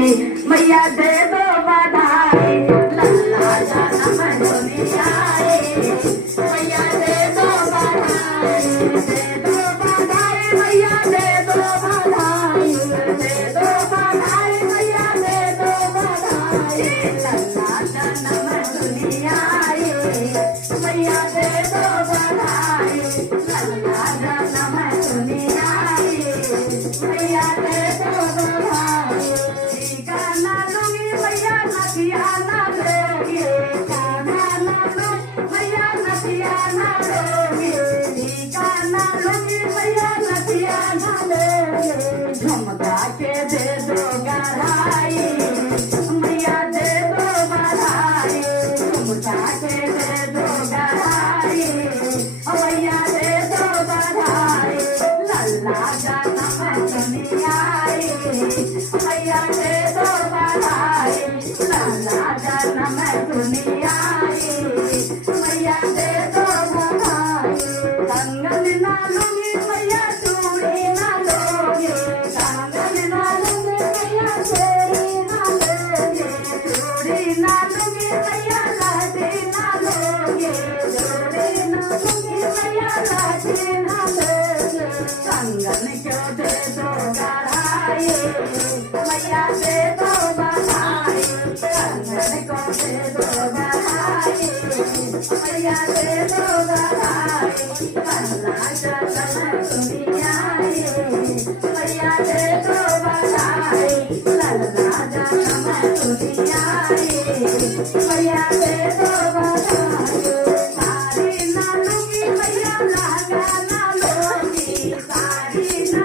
मैया दे दो बधाई लल्ला जन्म दुनिया मैया दे दो बधाई मैया दे दो बधाई मैया दे दो बधाई लल्ला जन्म दुनिया मैया दे दो बधाई लल्ला जन्म दुनिया मैया दे दो बधाई गाना लूंगी मैया नदिया ना लोगी गाना ना लूं मैया नदिया ना लोगी गाना लूंगी मैया नदिया ना लोगी झुमका के दे दो गढ़ाई मैया दे दो बधाई झुमका के दे दो गढ़ाई मैया दे दो बधाई लल्ला जन्म दुनिया मैया दे दो बधाई लल्ला जन्म दुनिया मैया दे दो बधाई कंगन ना लूंगी मैया चूड़ी ना लोगे कंगन ना लूंगी मैया चूड़ी ना लोगे चूड़ी ना लूंगी मैया लाठी ना लोगे चूड़ी ना लूंगी मैया लाठी ना लोगे कंगन क्यों दे दो गढ़ाई मैया दे दो बधाई कंगन को दे दो बधाई मैया दे दो बधाई लल्ला जन्म दुनिया मैया दे दो बधाई लल्ला जन्म दुनिया मैया दे दो बधाई साड़ी ना लूंगी मैया लहंगा ना लोगी साड़ी ना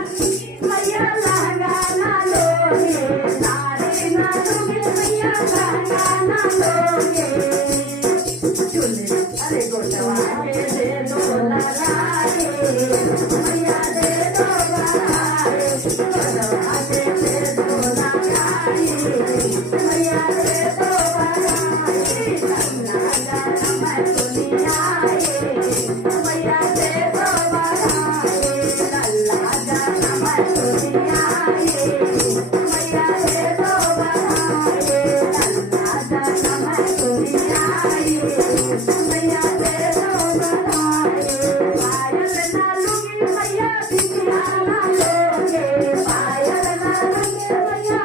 मैया लहंगा ना लोगी साड़ी ना लूंगी मैया लहंगा ना लोगी चुन्नी अरे गोटवा के दे दो लगाई मैया दे दो बधाई गोटवा के दे दो लगाई मैया दे दो बधाई लल्ला जन्म दुनिया मैया दे दो बधाई लल्ला जन्म दुनिया मैया दे दो बधाई लल्ला जन्म दुनिया मैया दे दो बधाई पायल ना लूंगी मैया बिटिया ना लोगे पायल ना लूंगी मैया